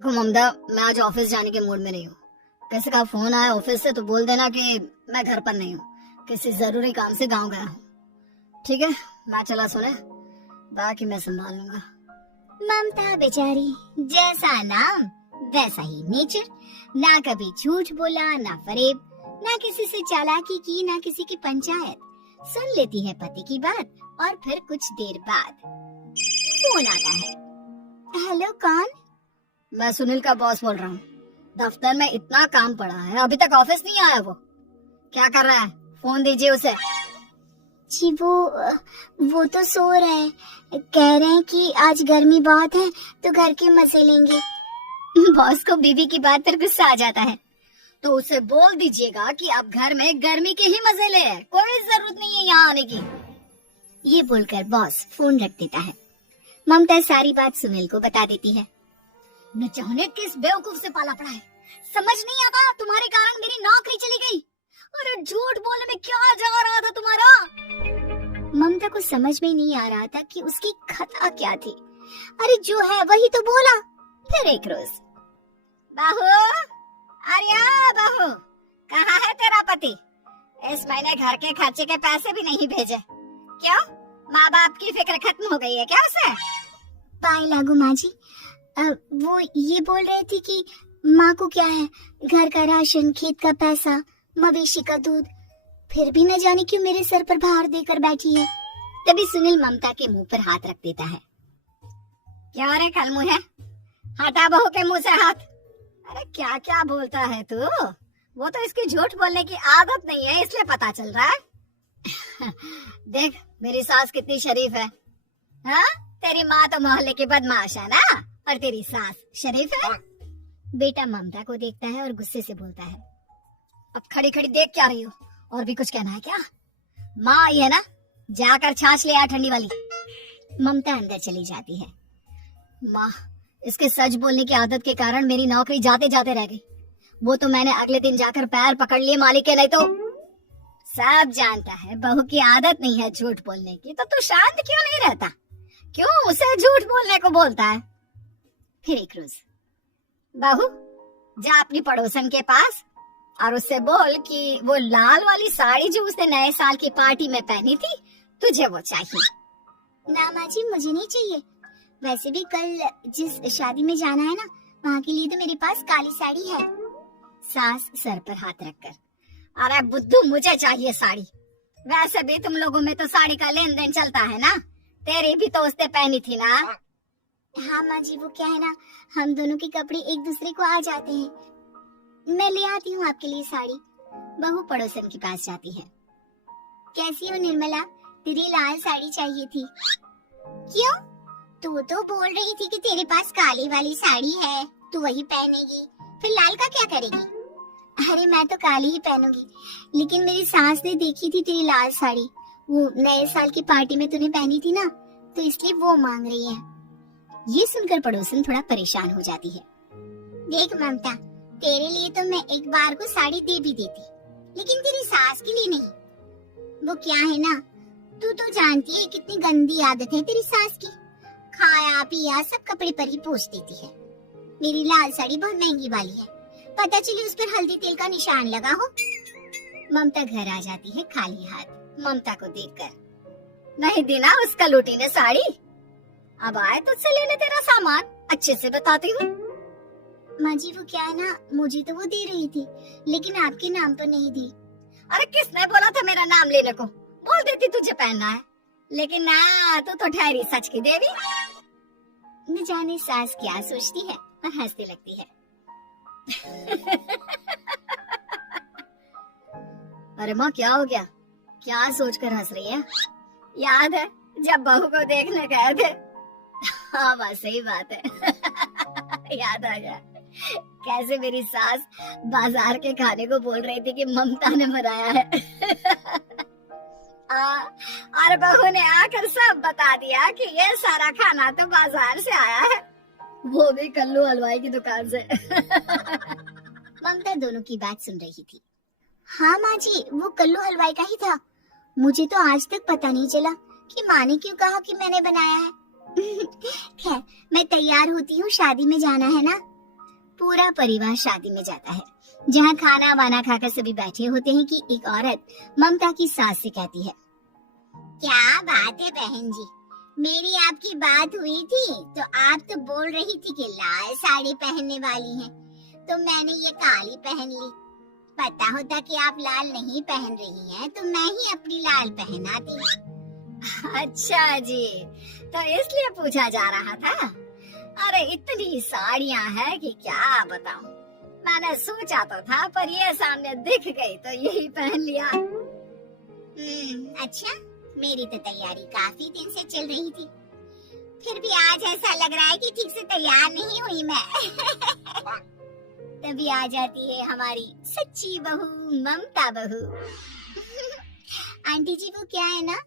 ममता, मैं आज ऑफिस जाने के मूड में नहीं हूँ। किसी का फोन आया ऑफिस से तो बोल देना कि मैं घर पर नहीं हूँ, किसी जरूरी काम से गांव गया हूँ। ठीक है, मैं चला सोने, बाकी मैं संभाल लूंगा। ममता बेचारी, जैसा नाम वैसा ही नेचर। ना कभी झूठ बोला, ना फरेब, ना किसी से चालाकी की, ना किसी की पंचायत। सुन लेती है पति की बात और फिर कुछ देर बाद फोन आता है। हेलो, कौन? मैं सुनील का बॉस बोल रहा हूँ। दफ्तर में इतना काम पड़ा है, अभी तक ऑफिस नहीं आया। वो क्या कर रहा है? फोन दीजिए उसे। जी वो तो सो रहे हैं। कह रहे हैं कि आज गर्मी बहुत है तो घर के मजे लेंगे। बॉस को बीवी की बात पर गुस्सा आ जाता है। तो उसे बोल दीजिएगा कि अब घर में गर्मी के ही मजे ले, कोई जरूरत नहीं है यहाँ आने की। ये बोलकर बॉस फोन रख देता है। ममता सारी बात सुनील को बता देती है। न जाने किस बेवकूफ से पाला पड़ा है, समझ नहीं आता। तुम्हारे कारण मेरी नौकरी चली गई। अरे झूठ बोलने में क्या जा रहा था तुम्हारा? ममता को समझ में नहीं आ रहा था कि उसकी खता क्या थी। अरे जो है वही तो बोला। फिर एक रोज, बहू, अरे बहू, कहाँ है तेरा पति? इस महीने घर के खर्चे के पैसे भी नहीं भेजे। क्यों? माँ बाप की फिक्र खत्म हो गई है क्या उसे? पाए लागू माँ जी, वो ये बोल रहे थे कि माँ को क्या है, घर का राशन, खेत का पैसा, मवेशी का दूध, फिर भी न जाने क्यों मेरे सर पर भार देकर बैठी है। तभी सुनील ममता के मुंह पर हाथ रख देता है। क्या रे खलमुंह है, हटा बहू के मुंह से हाथ। अरे क्या क्या बोलता है तू? वो तो इसकी झूठ बोलने की आदत नहीं है, इसलिए पता चल रहा है। देख मेरी सास कितनी शरीफ है। हाँ, तेरी माँ तो मोहल्ले की बदमाश है ना, और तेरी सास शरीफ है। बेटा ममता को देखता है और गुस्से से बोलता है। अब खड़ी खड़ी देख क्या रही हो? और भी कुछ कहना है क्या? माँ आई है ना, जाकर छाछ ले आ ठंडी वाली। ममता अंदर चली जाती है। माँ, इसके सच बोलने की आदत के कारण मेरी नौकरी जाते जाते रह गई। वो तो मैंने अगले दिन जाकर पैर पकड़ लिए मालिक के, नहीं तो। सब जानता है बहू की आदत नहीं है झूठ बोलने की, तो तू शांत क्यों नहीं रहता? क्यों उसे झूठ बोलने को बोलता है? फिर एक रोज, बहू, जा अपनी पड़ोसन के पास और उससे बोल कि वो लाल वाली साड़ी जो उसने नए साल की पार्टी में पहनी थी, तुझे वो चाहिए। ना माँ जी, मुझे नहीं चाहिए। वैसे भी कल जिस शादी में जाना है ना, वहाँ के लिए तो मेरे पास काली साड़ी है। सास सर पर हाथ रखकर, अरे बुद्धू, मुझे चाहिए साड़ी। वैसे भी तुम लोगों में तो साड़ी का लेन देन चलता है ना, तेरी भी तो उसने पहनी थी ना। हाँ माँ जी, वो क्या है ना, हम दोनों के कपड़े एक दूसरे को आ जाते हैं। मैं ले आती हूँ आपके लिए साड़ी। बहू पड़ोसन के पास जाती है। कैसी हो निर्मला, तेरी लाल साड़ी चाहिए थी। क्यों? तू तो बोल रही थी कि तेरे पास काली वाली साड़ी है, तू वही पहनेगी, फिर लाल का क्या करेगी? अरे मैं तो काली ही पहनूंगी, लेकिन मेरी सास ने देखी थी तेरी लाल साड़ी, वो नए साल की पार्टी में तूने पहनी थी ना, तो इसलिए वो मांग रही है। ये सुनकर पड़ोसन थोड़ा परेशान हो जाती है। देख ममता, तेरे लिए तो मैं एक बार को साड़ी दे भी देती, लेकिन तेरी सास के लिए नहीं। वो क्या है ना, तू तो जानती है कितनी गंदी आदत है तेरी सास की। खाया पिया सब कपड़े पर ही पोंछ देती है। मेरी लाल साड़ी बहुत महंगी वाली है, पता चले उस पर हल्दी तेल का निशान लगा हो। ममता घर आ जाती है खाली हाथ। ममता को देखकर, नहीं देना उसका लूटी ने साड़ी। अब आए तुझसे लेने तेरा सामान, अच्छे से बताती हूँ। माँ जी वो क्या है ना, मुझे तो वो दे रही थी, लेकिन आपके नाम पर नहीं दी। अरे किसने बोला था मेरा नाम लेने को? बोल देती तुझे पहनना है, लेकिन ना, तू तो ठहरी सच की देवी। न जाने सास क्या सोचती है और हंसने लगती है। अरे माँ, क्या हो गया? क्या सोचकर हंस रही है? याद है जब बहू को देखने गए थे? हाँ माँ, सही बात है। याद आ गया कैसे मेरी सास बाजार के खाने को बोल रही थी कि ममता ने बनाया है। और बहू ने आकर सब बता दिया कि ये सारा खाना तो बाजार से आया है, वो भी कल्लू हलवाई की दुकान से। ममता दोनों की बात सुन रही थी। हाँ माँ जी, वो कल्लू हलवाई का ही था। मुझे तो आज तक पता नहीं चला कि माँ ने क्यों कहा कि मैंने बनाया है। खैर, मैं तैयार होती हूँ, शादी में जाना है ना। हाँ, तैयार हो जा, मैं भी आ रहा हूँ। हाँ माँ जी, वो कल्लू हलवाई का ही था। मुझे तो आज तक पता नहीं चला कि माँ ने क्यों कहा कि मैंने बनाया है। खैर, मैं तैयार होती हूँ, शादी में जाना है ना। पूरा परिवार शादी में जाता है, जहाँ खाना वाना खाकर सभी बैठे होते हैं कि एक औरत ममता की सास से कहती है, क्या बात है बहन जी, मेरी आपकी बात हुई थी तो आप तो बोल रही थी कि लाल साड़ी पहनने वाली हैं, तो मैंने ये काली पहन ली। पता होता कि आप लाल नहीं पहन रही हैं तो मैं ही अपनी लाल पहनाती। अच्छा जी, तो इसलिए पूछा जा रहा था। अरे इतनी साड़ियाँ हैं कि क्या बताऊं। मैंने सोचा तो था पर ये सामने दिख गई तो यही पहन लिया। अच्छा, मेरी तो तैयारी काफी दिन से चल रही थी, फिर भी आज ऐसा लग रहा है कि ठीक से तैयार नहीं हुई मैं। तभी आ जाती है हमारी सच्ची बहू ममता बहू। आंटी जी वो क्या है ना,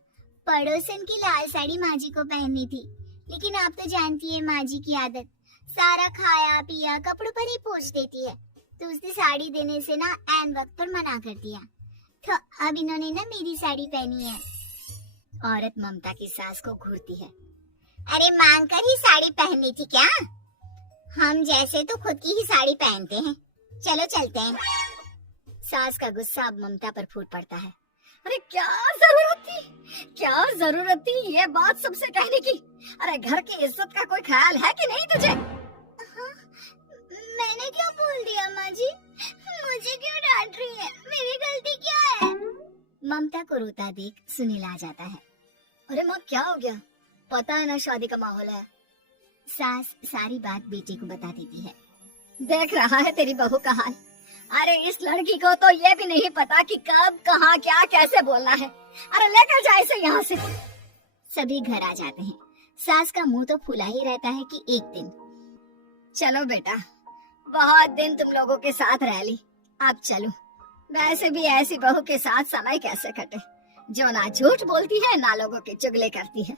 पड़ोसन की लाल साड़ी माँ जी को पहननी थी, लेकिन आप तो जानती है माँ जी की आदत, सारा खाया पिया कपड़ों पर ही पोंछ देती है, तो उसने साड़ी देने से ना ऐन वक्त पर मना कर दिया, तो अब इन्होंने ना मेरी साड़ी पहनी है। औरत ममता की सास को घूरती है, अरे मांग कर ही साड़ी पहननी थी क्या? हम जैसे तो खुद की ही साड़ी पहनते हैं, चलो चलते हैं। सास का गुस्सा अब ममता पर फूट पड़ता है। अरे क्या जरूरत थी ये बात सबसे कहने की? अरे घर की इज्जत का कोई ख्याल है कि नहीं तुझे? मैंने क्या बोल दिया माँ जी? मुझे क्यों डांट रही है? मेरी गलती क्या है? ममता को रोता देख सुनील आ जाता है। अरे माँ क्या हो गया? पता है ना शादी का माहौल है। सास सारी बात बेटे को बता देती है। देख रहा है तेरी बहू का हाल। अरे इस लड़की को तो ये भी नहीं पता कि कब कहाँ क्या कैसे बोलना है। अरे लेकर जा इसे यहाँ से। सभी घर आ जाते हैं। सास का मुंह तो फुला ही रहता है कि एक दिन। चलो बेटा, बहुत दिन तुम लोगों के साथ रह ली, अब चलो। वैसे भी ऐसी बहू के साथ समय कैसे कटे जो ना झूठ बोलती है ना लोगों की चुगली करती है।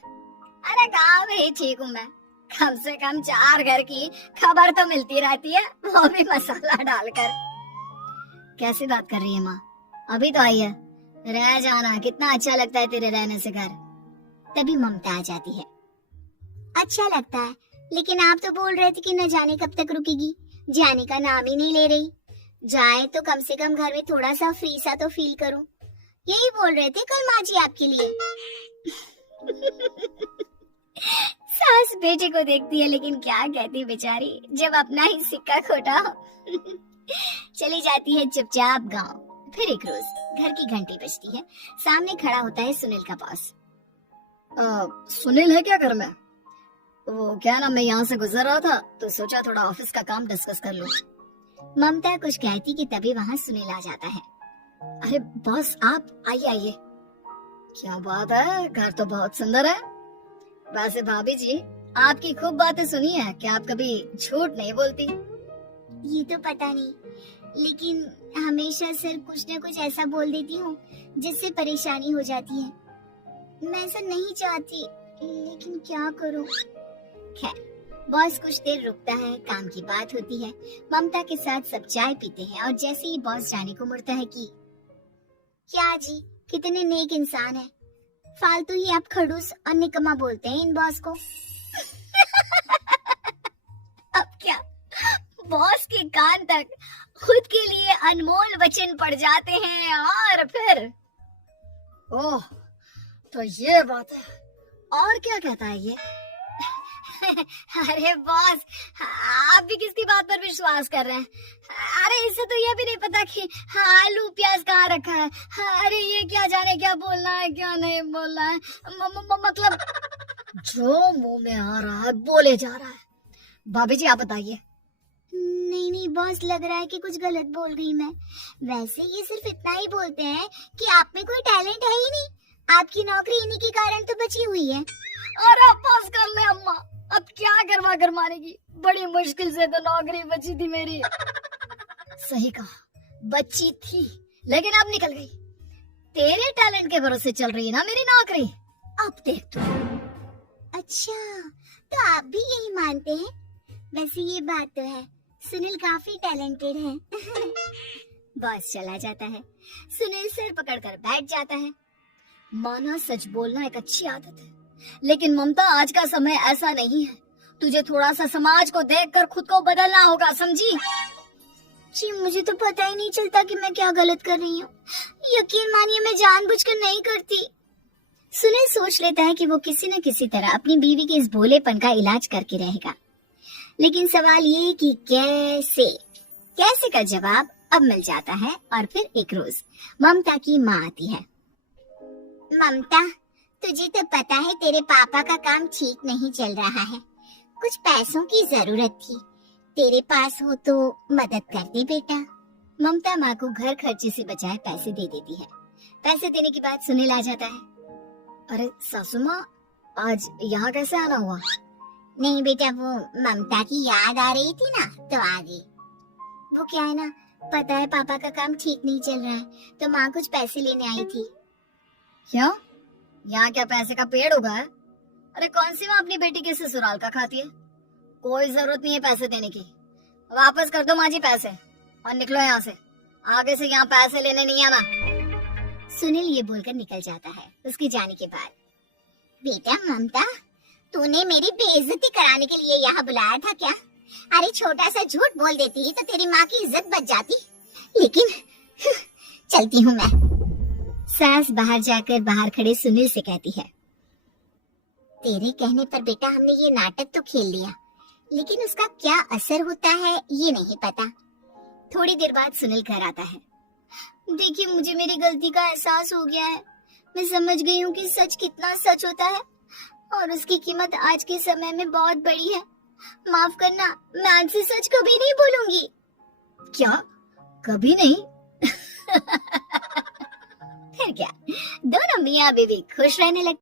अरे गाँव में ही ठीक हूँ मैं, कम से कम 4 घर की खबर तो मिलती रहती है, वो भी मसाला डालकर। कैसी बात कर रही है माँ? अभी तो आई है, रह जाना, कितना अच्छा लगता है तेरे रहने से घर। तभी ममता आ जाती है। अच्छा लगता है, लेकिन आप तो बोल रहे थे कि न जाने कब तक रुकेगी, जाने का नाम ही नहीं ले रही। जाए तो कम से कम घर में थोड़ा सा फ्री सा तो फील करूं, यही बोल रहे थे कल माँ जी आपके लिए। सास बेटे को देखती है लेकिन क्या कहती बेचारी, जब अपना ही सिक्का खोटा हो। चली जाती है चुपचाप गांव। फिर एक रोज घर की घंटी बजती है, सामने खड़ा होता है सुनील का बॉस। सुनील है क्या घर में? वो क्या ना, मैं यहाँ से गुजर रहा था तो सोचा थोड़ा ऑफिस का काम डिस्कस कर लूं। ममता कुछ कहती कि तभी वहाँ सुनील आ जाता है। अरे बॉस आप आइए आइए। क्या बात है, घर तो बहुत सुंदर है। वैसे भाभी जी आपकी खूब बातें सुनी है कि आप कभी झूठ नहीं बोलती। ये तो पता नहीं, लेकिन हमेशा सर कुछ न कुछ ऐसा बोल देती हूँ जिससे परेशानी हो जाती है। मैं ऐसा नहीं चाहती, लेकिन क्या करूँ। खैर बॉस कुछ देर रुकता है, काम की बात होती है। ममता के साथ सब चाय पीते हैं और जैसे ही बॉस जाने को मुड़ता है कि क्या जी कितने नेक इंसान है, फालतू ही आप खड़ूस और निकम्मा बोलते हैं इन बॉस को। अब क्या बॉस के कान तक खुद के लिए अनमोल वचन पड़ जाते हैं और फिर ओह तो ये बात है। और क्या कहता है ये? अरे बॉस आप भी किसकी बात पर विश्वास कर रहे हैं? अरे इसे तो ये भी नहीं पता कि आलू प्याज कहाँ रखा है। अरे ये क्या जाने क्या बोलना है क्या नहीं बोलना है। मतलब जो मुंह में आ रहा है बोले जा रहा है। भाभी जी आप बताइए। नहीं बॉस, लग रहा है कि कुछ गलत बोल गई मैं। वैसे ये सिर्फ इतना ही बोलते हैं कि आप में कोई टैलेंट है ही नहीं, आपकी नौकरी इन्हीं के कारण तो बची हुई है। अरे बस कर ले अम्मा, अब क्या करवा कर मारेगी, बड़ी मुश्किल से तो नौकरी बची थी मेरी। सही कहा, बची थी लेकिन अब निकल गई। तेरे टैलेंट के भरोसे चल रही है ना मेरी नौकरी, अब देख तू। अच्छा तो आप भी यही मानते हैं? वैसे ये बात तो है, सुनील काफी टैलेंटेड है। बॉस चला जाता है, सुनील सिर पकड़कर बैठ जाता है। माना सच बोलना एक अच्छी आदत है, लेकिन ममता आज का समय ऐसा नहीं है। तुझे थोड़ा सा समाज को देखकर खुद को बदलना होगा, समझी? जी मुझे तो पता ही नहीं चलता कि मैं क्या गलत कर रही हूँ। यकीन मानिए मैं जानबूझकर नहीं करती। सुनील सोच लेता है कि वो किसी न किसी तरह अपनी बीवी के इस भोलेपन का इलाज करके रहेगा, लेकिन सवाल ये कि कैसे का जवाब अब मिल जाता है। और फिर एक रोज ममता की माँ आती है। ममता, तुझे तो पता है तेरे पापा का काम ठीक नहीं चल रहा है, कुछ पैसों की जरूरत थी, तेरे पास हो तो मदद कर दे बेटा। ममता माँ को घर खर्चे से बचाए पैसे दे देती है। पैसे देने के बाद सुनील आ जाता है। अरे सासू माँ, आज यहाँ कैसे आना हुआ? नहीं बेटा, वो ममता की याद आ रही थी ना तो आ गई। वो क्या है ना, पता है पापा का काम ठीक नहीं चल रहा है, तो माँ कुछ पैसे लेने आई थी। क्या? यहाँ क्या पैसे का पेड़ उगा है? अरे कौन सी माँ अपनी बेटी के ससुराल का खाती है? कोई जरूरत नहीं है पैसे देने की। वापस कर दो माँ जी पैसे और निकलो यहाँ से। आगे से यहाँ पैसे लेने नहीं आना। सुनील ये बोलकर निकल जाता है। उसके जाने के बाद, बेटा ममता, तूने मेरी बेइज्जती कराने के लिए यहाँ बुलाया था क्या? अरे छोटा सा झूठ बोल देती तो तेरी माँ की इज्जत बच जाती, लेकिन चलती हूँ मैं। सास बाहर जाकर बाहर खड़े सुनील से कहती है, तेरे कहने पर बेटा हमने ये नाटक तो खेल लिया, लेकिन उसका क्या असर होता है ये नहीं पता। थोड़ी देर बाद सुनील घर आता है। देखिए मुझे मेरी गलती का एहसास हो गया है। मैं समझ गई हूँ कि सच कितना सच होता है और उसकी कीमत आज के समय में बहुत बड़ी है। माफ करना, मैं आज से सच कभी नहीं बोलूंगी। क्या? कभी नहीं? फिर क्या, दोनों मियाँ बीवी खुश रहने लगते।